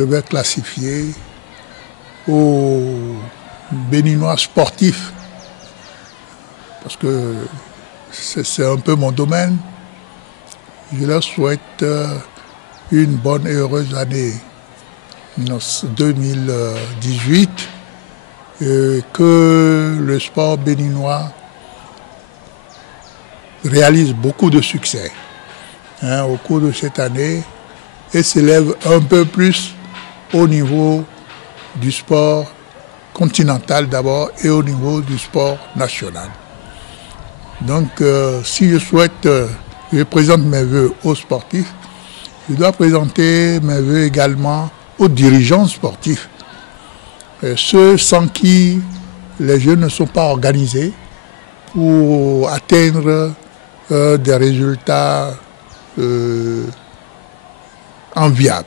je vais classifier aux Béninois sportifs, parce que c'est un peu mon domaine. Je leur souhaite une bonne et heureuse année 2018, que le sport béninois réalise beaucoup de succès au cours de cette année et s'élève un peu plus au niveau du sport continental d'abord et au niveau du sport national. Donc si je présente mes vœux aux sportifs, je dois présenter mes vœux également aux dirigeants sportifs, ceux sans qui les jeunes ne sont pas organisés pour atteindre des résultats enviables.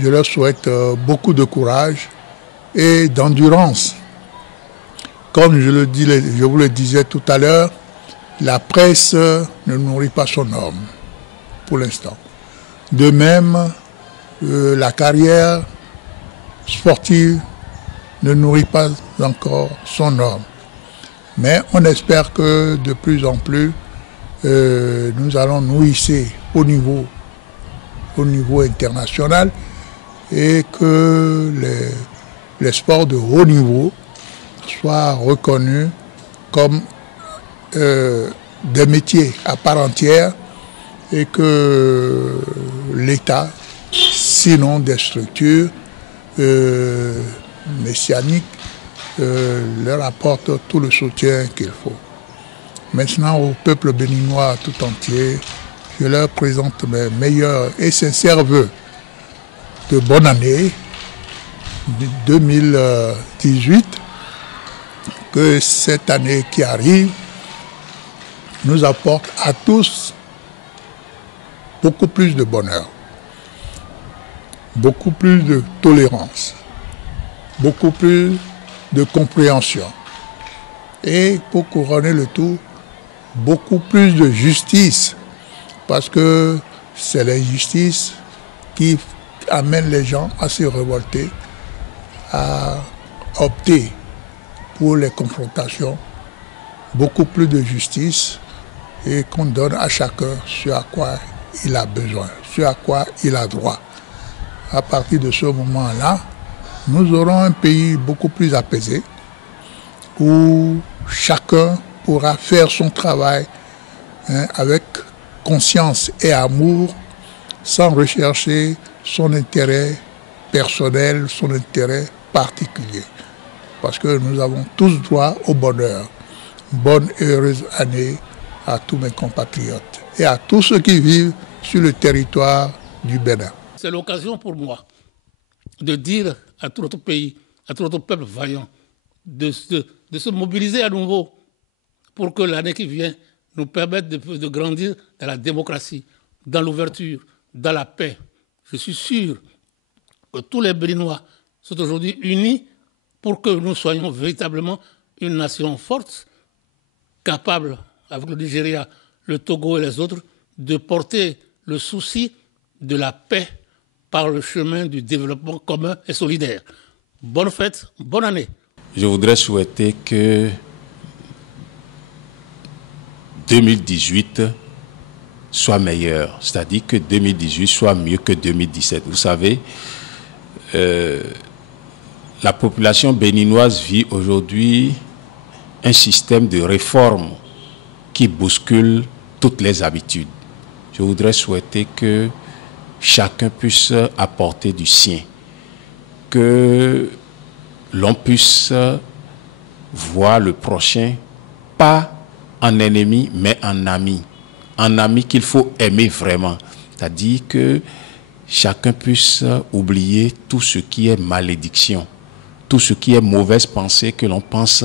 Je leur souhaite beaucoup de courage et d'endurance. Comme je vous le disais tout à l'heure, la presse ne nourrit pas son homme pour l'instant. De même, la carrière sportive ne nourrit pas encore son homme. Mais on espère que de plus en plus, nous allons nous hisser au niveau international et que les sports de haut niveau soient reconnus comme des métiers à part entière et que l'État, sinon des structures messianiques, leur apporte tout le soutien qu'il faut. Maintenant, au peuple béninois tout entier, je leur présente mes meilleurs et sincères vœux de bonne année 2018, que cette année qui arrive nous apporte à tous beaucoup plus de bonheur, beaucoup plus de tolérance, beaucoup plus de compréhension et pour couronner le tout, beaucoup plus de justice, parce que c'est l'injustice qui amène les gens à se révolter, à opter pour les confrontations, beaucoup plus de justice et qu'on donne à chacun ce à quoi il a besoin, ce à quoi il a droit. À partir de ce moment-là, nous aurons un pays beaucoup plus apaisé où chacun pourra faire son travail avec conscience et amour sans rechercher son intérêt personnel, son intérêt particulier. Parce que nous avons tous droit au bonheur. Bonne et heureuse année à tous mes compatriotes et à tous ceux qui vivent sur le territoire du Bénin. C'est l'occasion pour moi de dire à tout notre pays, à tout notre peuple vaillant, de se mobiliser à nouveau pour que l'année qui vient nous permette de grandir dans la démocratie, dans l'ouverture, dans la paix. Je suis sûr que tous les Béninois sont aujourd'hui unis pour que nous soyons véritablement une nation forte, capable, avec le Nigeria, le Togo et les autres, de porter le souci de la paix par le chemin du développement commun et solidaire. Bonne fête, bonne année. Je voudrais souhaiter que 2018 soit meilleur, c'est-à-dire que 2018 soit mieux que 2017. Vous savez, la population béninoise vit aujourd'hui un système de réforme qui bouscule toutes les habitudes. Je voudrais souhaiter que chacun puisse apporter du sien, que l'on puisse voir le prochain pas en ennemi mais en ami, qu'il faut aimer vraiment. C'est-à-dire que chacun puisse oublier tout ce qui est malédiction, tout ce qui est mauvaise pensée que l'on pense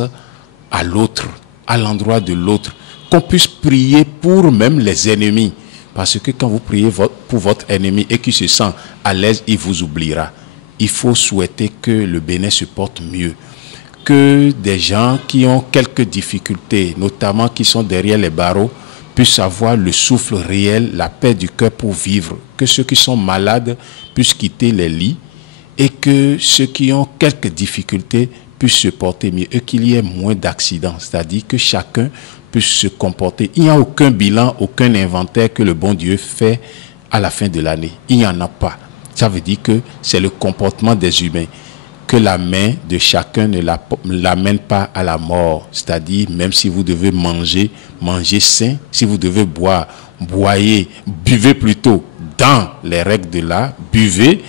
à l'autre, à l'endroit de l'autre, qu'on puisse prier pour même les ennemis. Parce que quand vous priez pour votre ennemi et qu'il se sent à l'aise, il vous oubliera. Il faut souhaiter que le Bénin se porte mieux. Que des gens qui ont quelques difficultés, notamment qui sont derrière les barreaux, puissent avoir le souffle réel, la paix du cœur pour vivre. Que ceux qui sont malades puissent quitter les lits et que ceux qui ont quelques difficultés puissent se porter mieux et qu'il y ait moins d'accidents. C'est-à-dire que chacun puisse se comporter. Il n'y a aucun bilan, aucun inventaire que le bon Dieu fait à la fin de l'année. Il n'y en a pas. Ça veut dire que c'est le comportement des humains. Que la main de chacun ne l'amène pas à la mort. C'est-à-dire, même si vous devez manger, mangez sain. Si vous devez boire, boyez, buvez plutôt dans les règles de l'art, buvez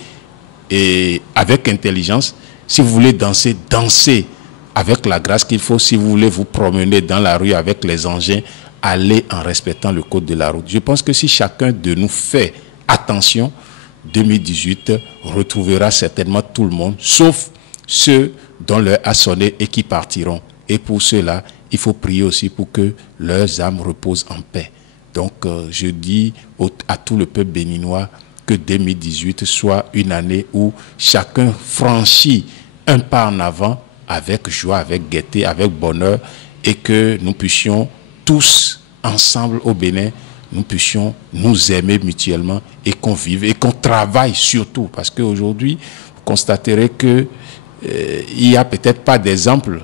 et avec intelligence. Si vous voulez danser, dansez avec la grâce qu'il faut. Si vous voulez vous promener dans la rue avec les engins, allez en respectant le code de la route. Je pense que si chacun de nous fait attention, 2018 retrouvera certainement tout le monde, sauf ceux dont l'heure a sonné et qui partiront. Et pour cela, il faut prier aussi pour que leurs âmes reposent en paix. Donc, je dis à tout le peuple béninois que 2018 soit une année où chacun franchit un pas en avant avec joie, avec gaieté, avec bonheur, et que nous puissions tous ensemble au Bénin, nous puissions nous aimer mutuellement et qu'on vive et qu'on travaille surtout. Parce qu'aujourd'hui, vous constaterez que il n'y a peut-être pas d'exemple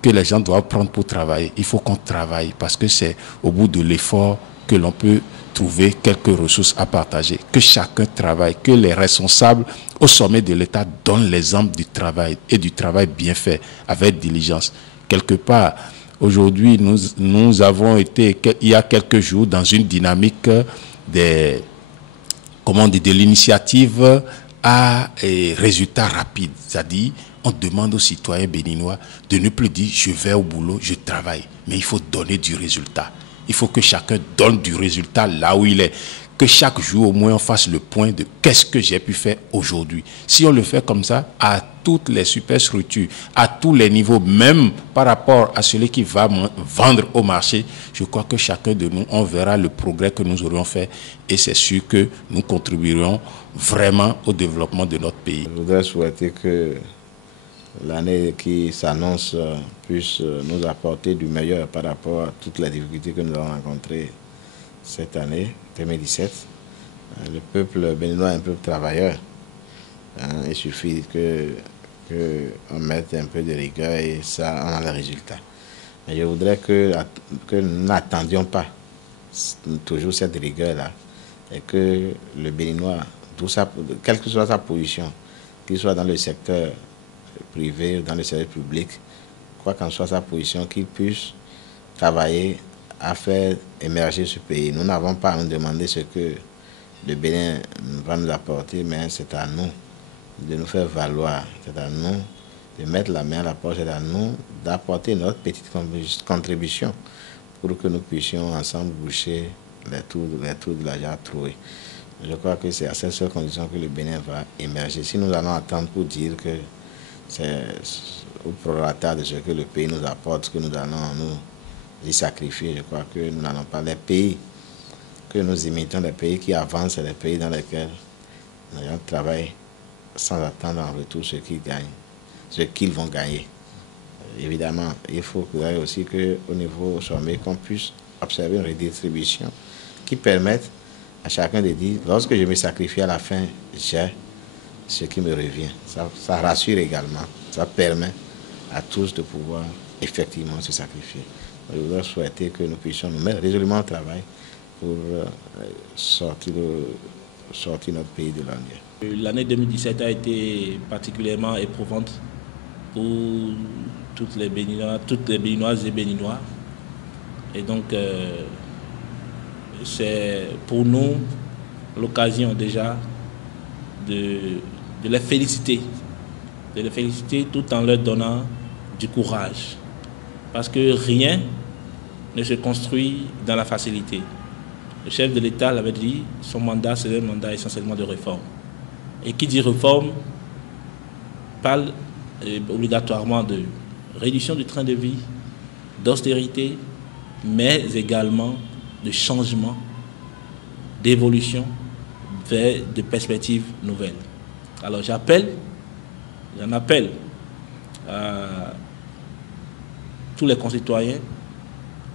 que les gens doivent prendre pour travailler. Il faut qu'on travaille parce que c'est au bout de l'effort que l'on peut trouver quelques ressources à partager. Que chacun travaille, que les responsables au sommet de l'État donnent l'exemple du travail et du travail bien fait, avec diligence. Quelque part, aujourd'hui, nous avons été, il y a quelques jours, dans une dynamique de l'initiative à résultats rapides. C'est-à-dire, on demande aux citoyens béninois de ne plus dire « je vais au boulot, je travaille », mais il faut donner du résultat. Il faut que chacun donne du résultat là où il est. Que chaque jour, au moins, on fasse le point de qu'est-ce que j'ai pu faire aujourd'hui. Si on le fait comme ça, à toutes les superstructures, à tous les niveaux, même par rapport à celui qui va vendre au marché, je crois que chacun de nous, on verra le progrès que nous aurions fait et c'est sûr que nous contribuerons vraiment au développement de notre pays. Je voudrais souhaiter que l'année qui s'annonce puisse nous apporter du meilleur par rapport à toutes les difficultés que nous avons rencontrées cette année 2017. Le peuple béninois est un peuple travailleur. Il suffit qu'on mette un peu de rigueur et ça, on a le résultat. Mais je voudrais que nous n'attendions pas toujours cette rigueur-là et que le Béninois, quelle que soit sa position, qu'il soit dans le secteur privé ou dans le secteur public, quoi qu'en soit sa position, qu'il puisse travailler à faire émerger ce pays. Nous n'avons pas à nous demander ce que le Bénin va nous apporter, mais c'est à nous de nous faire valoir, c'est à nous de mettre la main à la poche, c'est à nous d'apporter notre petite contribution pour que nous puissions ensemble boucher les trous de la jarre trouée. Je crois que c'est à cette seule condition que le Bénin va émerger. Si nous allons attendre pour dire que c'est au prorata de ce que le pays nous apporte, que nous allons nous y sacrifier, je crois que nous n'allons pas. Les pays que nous imitons, les pays qui avancent, c'est les pays dans lesquels les gens travaillent sans attendre en retour ce qu'ils gagnent, ce qu'ils vont gagner. Évidemment, il faut aussi qu'au niveau sommet, qu'on puisse observer une redistribution qui permette à chacun de dire, lorsque je me sacrifie à la fin, j'ai ce qui me revient. Ça rassure également. Ça permet à tous de pouvoir effectivement se sacrifier. Je voudrais souhaiter que nous puissions nous mettre résolument au travail pour sortir notre pays de l'ennui. L'année 2017 a été particulièrement éprouvante pour toutes les Béninoises et Béninois. Et donc, c'est pour nous l'occasion déjà de les féliciter. De les féliciter tout en leur donnant du courage. Parce que rien ne se construit dans la facilité. Le chef de l'État l'avait dit, son mandat, c'est un mandat essentiellement de réforme. Et qui dit réforme parle obligatoirement de réduction du train de vie, d'austérité, mais également de changement, d'évolution vers des perspectives nouvelles. Alors j'en appelle à tous les concitoyens,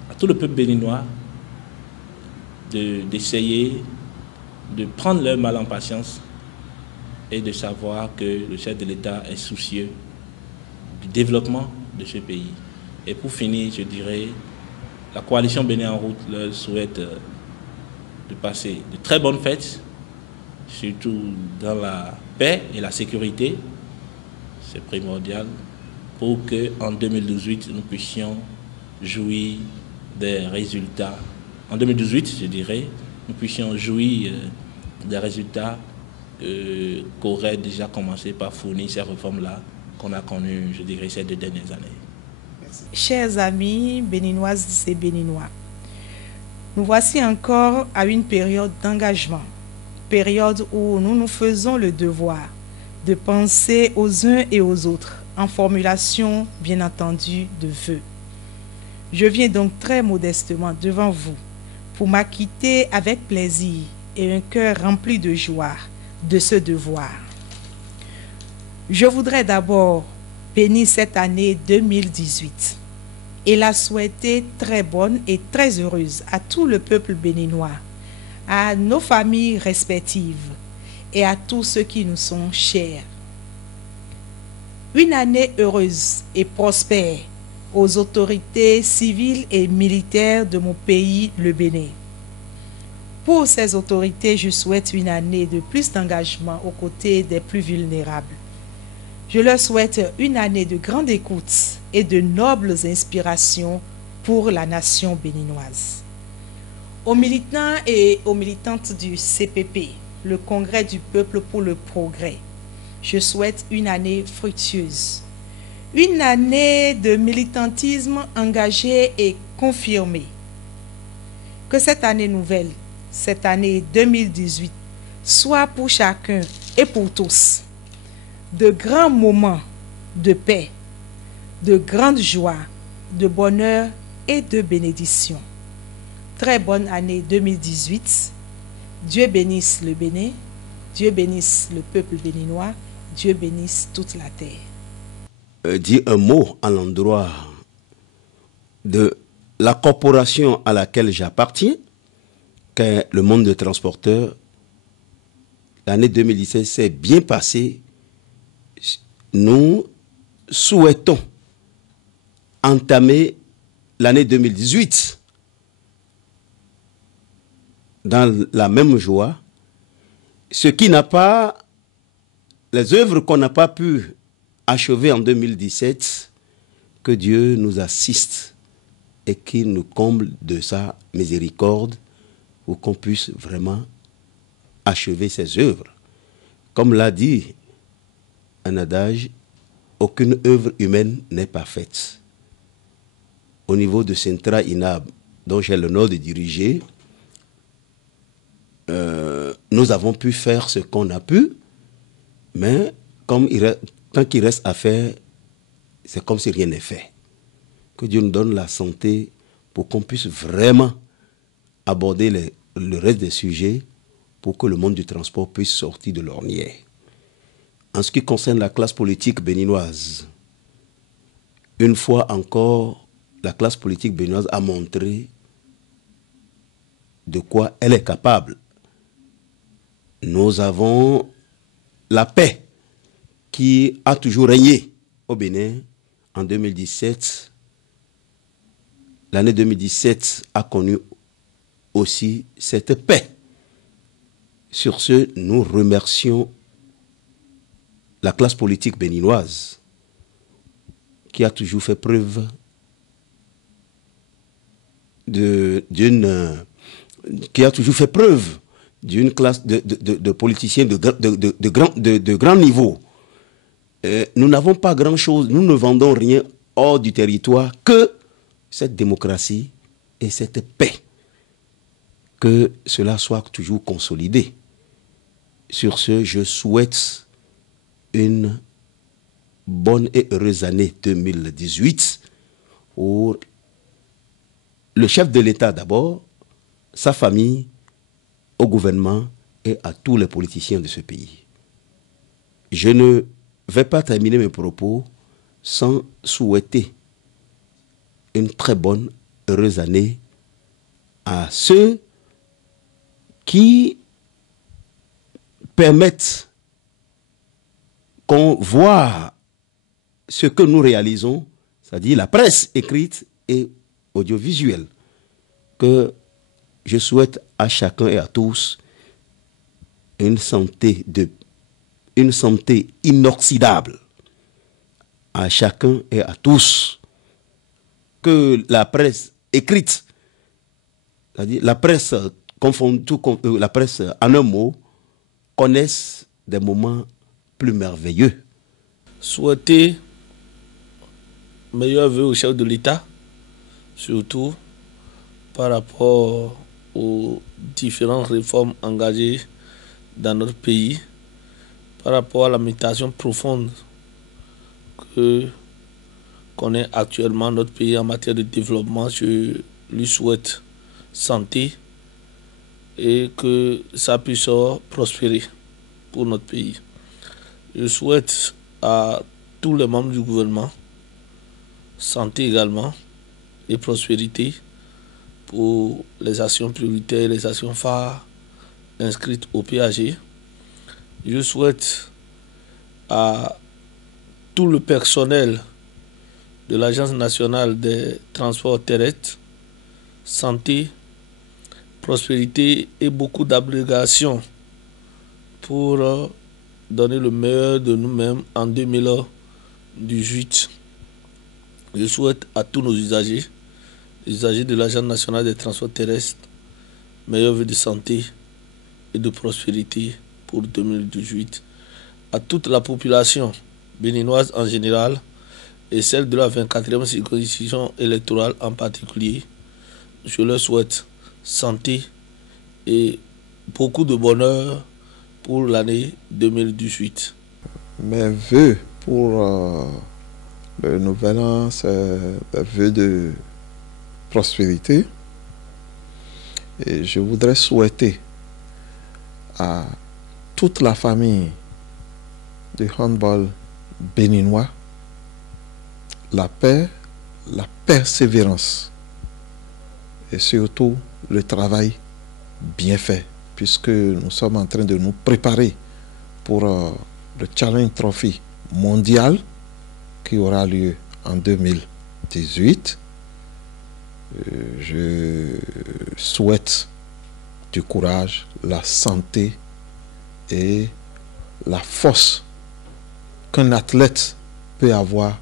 à tout le peuple béninois, d'essayer de prendre leur mal en patience et de savoir que le chef de l'État est soucieux du développement de ce pays. Et pour finir, je dirais, la coalition Bénin en route leur souhaite de passer de très bonnes fêtes, surtout dans la paix et la sécurité. C'est primordial pour qu'en 2018, nous puissions jouir des résultats. En 2018, je dirais, nous puissions jouir des résultats qu'aurait déjà commencé par fournir ces réformes-là qu'on a connues, je dirais, ces 2 dernières années. Merci. Chers amis béninoises et béninois, nous voici encore à une période d'engagement, période où nous nous faisons le devoir de penser aux uns et aux autres en formulation, bien entendu, de vœux. Je viens donc très modestement devant vous pour m'acquitter avec plaisir et un cœur rempli de joie de ce devoir. Je voudrais d'abord bénir cette année 2018 et la souhaiter très bonne et très heureuse à tout le peuple béninois, à nos familles respectives et à tous ceux qui nous sont chers. Une année heureuse et prospère aux autorités civiles et militaires de mon pays, le Bénin. Pour ces autorités, je souhaite une année de plus d'engagement aux côtés des plus vulnérables. Je leur souhaite une année de grande écoute et de nobles inspirations pour la nation béninoise. Aux militants et aux militantes du CPP, le Congrès du peuple pour le progrès, je souhaite une année fructueuse. Une année de militantisme engagé et confirmé. Que cette année nouvelle, cette année 2018, soit pour chacun et pour tous de grands moments de paix, de grande joie, de bonheur et de bénédiction. Très bonne année 2018. Dieu bénisse le Bénin, Dieu bénisse le peuple béninois, Dieu bénisse toute la terre. Dire un mot à l'endroit de la corporation à laquelle j'appartiens, qu'est le monde des transporteurs. L'année 2017 s'est bien passée. Nous souhaitons entamer l'année 2018 dans la même joie. Ce qui n'a pas, les œuvres qu'on n'a pas pu achever en 2017, que Dieu nous assiste et qu'il nous comble de sa miséricorde pour qu'on puisse vraiment achever ses œuvres. Comme l'a dit un adage, aucune œuvre humaine n'est parfaite. Au niveau de Centra INAB, dont j'ai l'honneur de diriger, nous avons pu faire ce qu'on a pu, mais comme tant qu'il reste à faire, c'est comme si rien n'est fait. Que Dieu nous donne la santé pour qu'on puisse vraiment aborder le reste des sujets pour que le monde du transport puisse sortir de l'ornière. En ce qui concerne la classe politique béninoise, une fois encore, la classe politique béninoise a montré de quoi elle est capable. Nous avons la paix qui a toujours régné au Bénin en 2017. L'année 2017 a connu aussi cette paix. Sur ce, nous remercions la classe politique béninoise qui a toujours fait preuve d'une classe de politiciens de grand niveau. Nous n'avons pas grand-chose, nous ne vendons rien hors du territoire que cette démocratie et cette paix. Que cela soit toujours consolidé. Sur ce, je souhaite une bonne et heureuse année 2018 pour le chef de l'État d'abord, sa famille, au gouvernement et à tous les politiciens de ce pays. Je ne vais pas terminer mes propos sans souhaiter une très bonne, heureuse année à ceux qui permettent qu'on voit ce que nous réalisons, c'est-à-dire la presse écrite et audiovisuelle, que je souhaite à chacun et à tous une santé inoxydable, à chacun et à tous, que la presse écrite, c'est-à-dire la presse confondue, la presse en un mot, connaisse des moments plus merveilleux. Souhaiter meilleurs vœux au chef de l'État, surtout par rapport aux différentes réformes engagées dans notre pays, par rapport à la mutation profonde que connaît actuellement notre pays en matière de développement. Je lui souhaite santé et que ça puisse prospérer pour notre pays. Je souhaite à tous les membres du gouvernement santé également et prospérité pour les actions prioritaires, les actions phares inscrites au PAG. Je souhaite à tout le personnel de l'Agence nationale des transports terrestres santé, prospérité et beaucoup d'abnégation pour donner le meilleur de nous-mêmes en 2018. Je souhaite à tous nos usagers de l'Agence nationale des transports terrestres, meilleurs vœux de santé et de prospérité pour 2018. À toute la population béninoise en général et celle de la 24e circonscription électorale en particulier, je leur souhaite santé et beaucoup de bonheur pour l'année 2018. Mes vœux pour le nouvel an, c'est des vœux de prospérité. Et je voudrais souhaiter à toute la famille du handball béninois la paix, la persévérance et surtout le travail bien fait, puisque nous sommes en train de nous préparer pour le Challenge Trophy mondial qui aura lieu en 2018. Je souhaite du courage, la santé et la force qu'un athlète peut avoir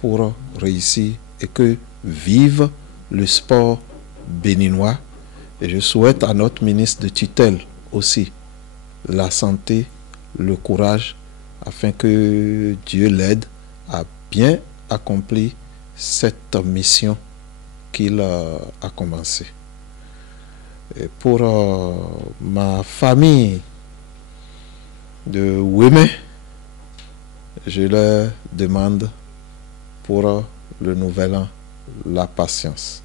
pour réussir et que vive le sport béninois. Et je souhaite à notre ministre de tutelle aussi la santé, le courage, afin que Dieu l'aide à bien accomplir cette mission qu'il a commencé. Et pour ma famille de Ouémé, je leur demande pour le nouvel an la patience,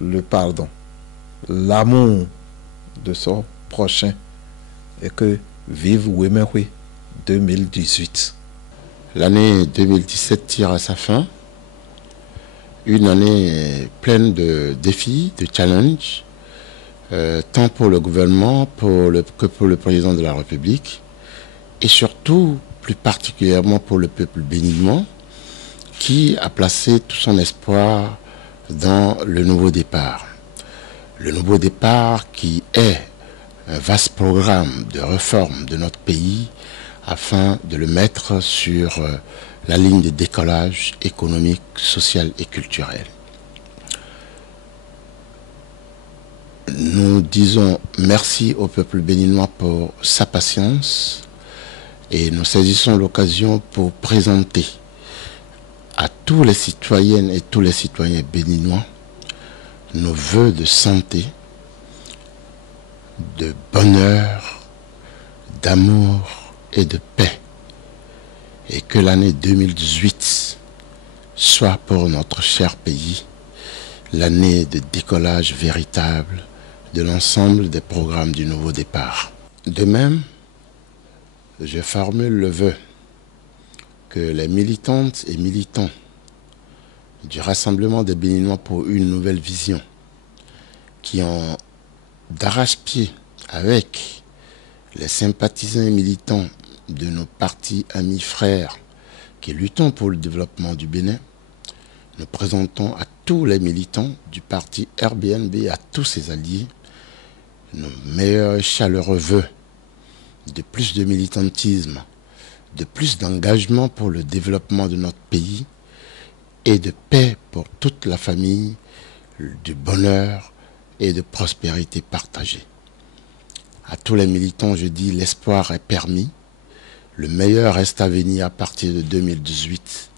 le pardon, l'amour de son prochain et que vive Ouémé 2018. L'année 2017 tire à sa fin. Une année pleine de défis, de challenges, tant pour le gouvernement que pour le président de la République, et surtout, plus particulièrement pour le peuple béninois, qui a placé tout son espoir dans le nouveau départ. Le nouveau départ qui est un vaste programme de réforme de notre pays afin de le mettre sur la ligne de décollage économique, social et culturel. Nous disons merci au peuple béninois pour sa patience et nous saisissons l'occasion pour présenter à tous les citoyennes et tous les citoyens béninois nos vœux de santé, de bonheur, d'amour et de paix. Et que l'année 2018 soit pour notre cher pays l'année de décollage véritable de l'ensemble des programmes du nouveau départ. De même, je formule le vœu que les militantes et militants du Rassemblement des Béninois pour une nouvelle vision, qui ont d'arrache-pied avec les sympathisants et militants de nos partis amis frères qui luttons pour le développement du Bénin, nous présentons à tous les militants du parti RBNB et à tous ses alliés nos meilleurs et chaleureux vœux de plus de militantisme, de plus d'engagement pour le développement de notre pays et de paix pour toute la famille, du bonheur et de prospérité partagée. À tous les militants, je dis, l'espoir est permis. Le meilleur reste à venir à partir de 2018.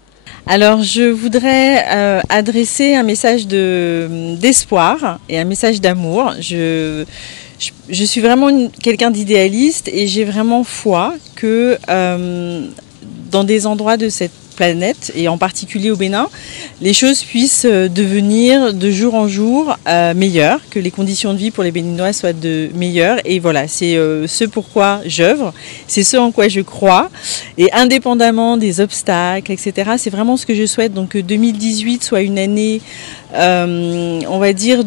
Alors, je voudrais adresser un message d'espoir et un message d'amour. Je suis vraiment quelqu'un d'idéaliste et j'ai vraiment foi que dans des endroits de cette planète, et en particulier au Bénin, les choses puissent devenir de jour en jour meilleures, que les conditions de vie pour les Béninois soient meilleures. Et voilà, c'est ce pourquoi j'œuvre, c'est ce en quoi je crois. Et indépendamment des obstacles, etc., c'est vraiment ce que je souhaite. Donc que 2018 soit une année, on va dire,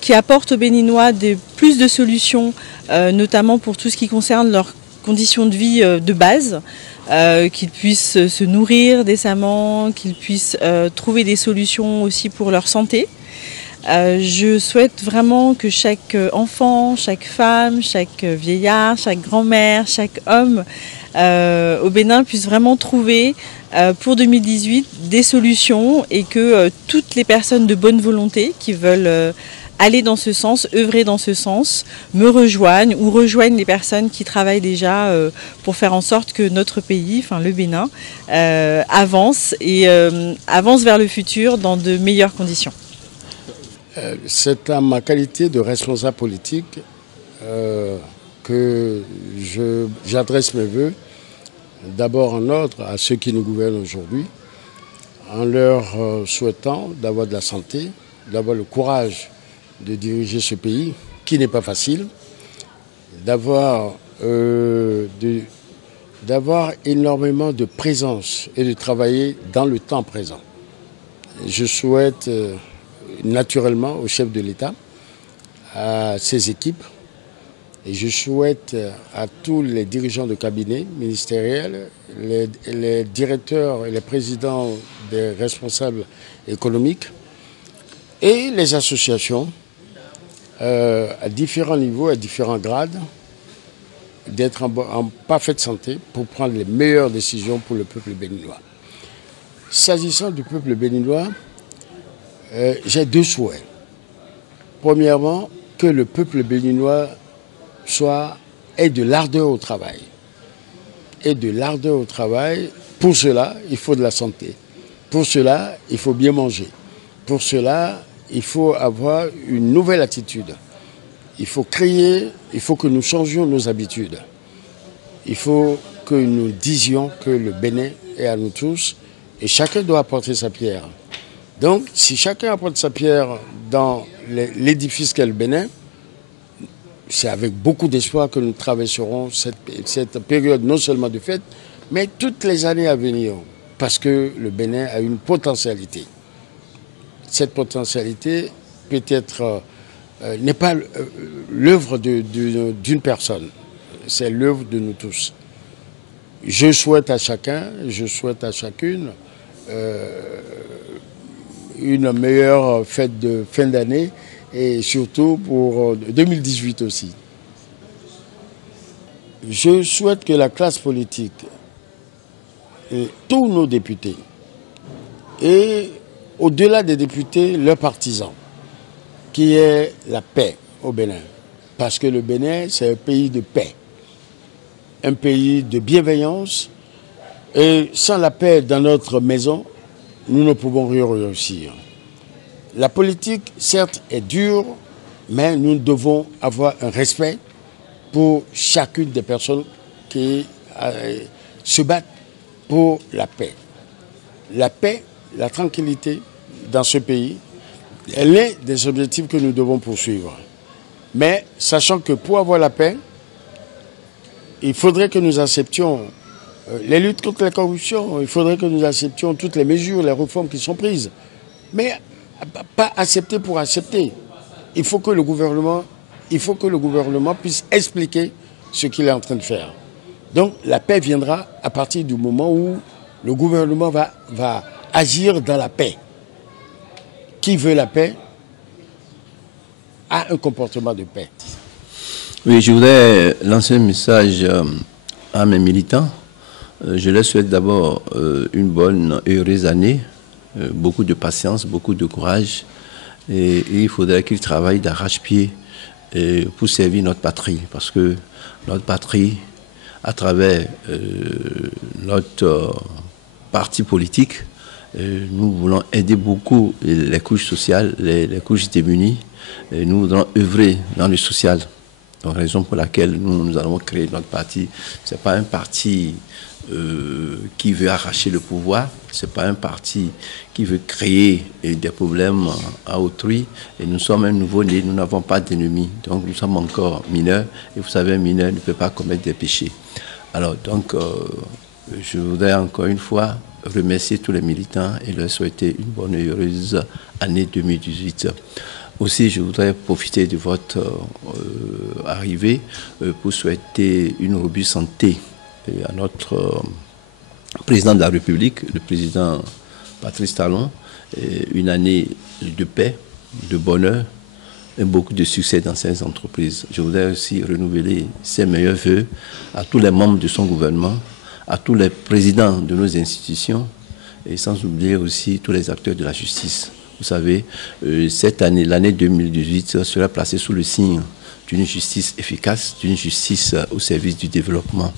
qui apporte aux Béninois plus de solutions, notamment pour tout ce qui concerne leurs conditions de vie de base. Qu'ils puissent se nourrir décemment, qu'ils puissent trouver des solutions aussi pour leur santé. Je souhaite vraiment que chaque enfant, chaque femme, chaque vieillard, chaque grand-mère, chaque homme au Bénin puisse vraiment trouver pour 2018 des solutions et que toutes les personnes de bonne volonté qui veulent aller dans ce sens, œuvrer dans ce sens, me rejoignent ou rejoignent les personnes qui travaillent déjà pour faire en sorte que notre pays, enfin le Bénin, avance et avance vers le futur dans de meilleures conditions. C'est à ma qualité de responsable politique que j'adresse mes vœux, d'abord en ordre à ceux qui nous gouvernent aujourd'hui, en leur souhaitant d'avoir de la santé, d'avoir le courage de diriger ce pays, qui n'est pas facile, d'avoir énormément de présence et de travailler dans le temps présent. Je souhaite naturellement au chef de l'État, à ses équipes, et je souhaite à tous les dirigeants de cabinet ministériels, les directeurs et les présidents des responsables économiques et les associations, à différents niveaux, à différents grades, d'être en parfaite santé pour prendre les meilleures décisions pour le peuple béninois. S'agissant du peuple béninois, j'ai deux souhaits. Premièrement, que le peuple béninois ait de l'ardeur au travail. Et de l'ardeur au travail, pour cela, il faut de la santé. Pour cela, il faut bien manger. Pour cela, il faut avoir une nouvelle attitude. Il faut que nous changions nos habitudes. Il faut que nous disions que le Bénin est à nous tous et chacun doit apporter sa pierre. Donc, si chacun apporte sa pierre dans l'édifice qu'est le Bénin, c'est avec beaucoup d'espoir que nous traverserons cette période non seulement de fête, mais toutes les années à venir, parce que le Bénin a une potentialité. Cette potentialité peut-être n'est pas l'œuvre d'une personne, c'est l'œuvre de nous tous. Je souhaite à chacun, je souhaite à chacune une meilleure fête de fin d'année et surtout pour 2018 aussi. Je souhaite que la classe politique et tous nos députés et au-delà des députés, leurs partisans, qui est la paix au Bénin. Parce que le Bénin, c'est un pays de paix, un pays de bienveillance. Et sans la paix dans notre maison, nous ne pouvons rien réussir. La politique, certes, est dure, mais nous devons avoir un respect pour chacune des personnes qui se battent pour la paix. La paix, la tranquillité dans ce pays, elle est des objectifs que nous devons poursuivre. Mais sachant que pour avoir la paix, il faudrait que nous acceptions les luttes contre la corruption, il faudrait que nous acceptions toutes les mesures, les réformes qui sont prises. Mais pas accepter pour accepter. Il faut que le gouvernement puisse expliquer ce qu'il est en train de faire. Donc la paix viendra à partir du moment où le gouvernement va agir dans la paix. Qui veut la paix a un comportement de paix. Oui, je voudrais lancer un message à mes militants. Je leur souhaite d'abord une bonne et heureuse année, beaucoup de patience, beaucoup de courage. Et il faudrait qu'ils travaillent d'arrache-pied pour servir notre patrie. Parce que notre patrie, à travers notre parti politique, nous voulons aider beaucoup les couches sociales, les couches démunies. Et nous voudrons œuvrer dans le social. Donc, raison pour laquelle nous allons créer notre parti. Ce n'est pas un parti qui veut arracher le pouvoir. Ce n'est pas un parti qui veut créer des problèmes à autrui. Et nous sommes un nouveau-né, nous n'avons pas d'ennemis. Donc nous sommes encore mineurs. Et vous savez, un mineur ne peut pas commettre des péchés. Alors donc, je voudrais encore une fois remercier tous les militants et leur souhaiter une bonne et heureuse année 2018. Aussi, je voudrais profiter de votre arrivée pour souhaiter une robuste santé à notre président de la République, le président Patrice Talon, une année de paix, de bonheur et beaucoup de succès dans ses entreprises. Je voudrais aussi renouveler ses meilleurs vœux à tous les membres de son gouvernement, à tous les présidents de nos institutions et sans oublier aussi tous les acteurs de la justice. Vous savez, cette année, l'année 2018 sera placée sous le signe d'une justice efficace, d'une justice au service du développement.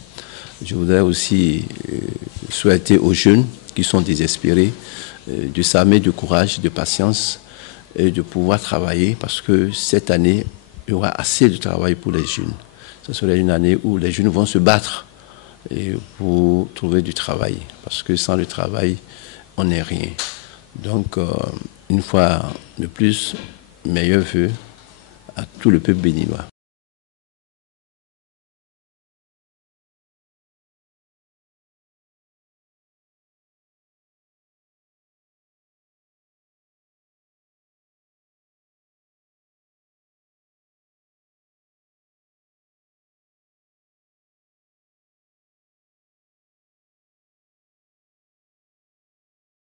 Je voudrais aussi souhaiter aux jeunes qui sont désespérés de s'armer de courage, de patience et de pouvoir travailler parce que cette année, il y aura assez de travail pour les jeunes. Ce sera une année où les jeunes vont se battre pour trouver du travail parce que sans le travail, on n'est rien. Donc, une fois de plus, meilleurs vœux à tout le peuple béninois.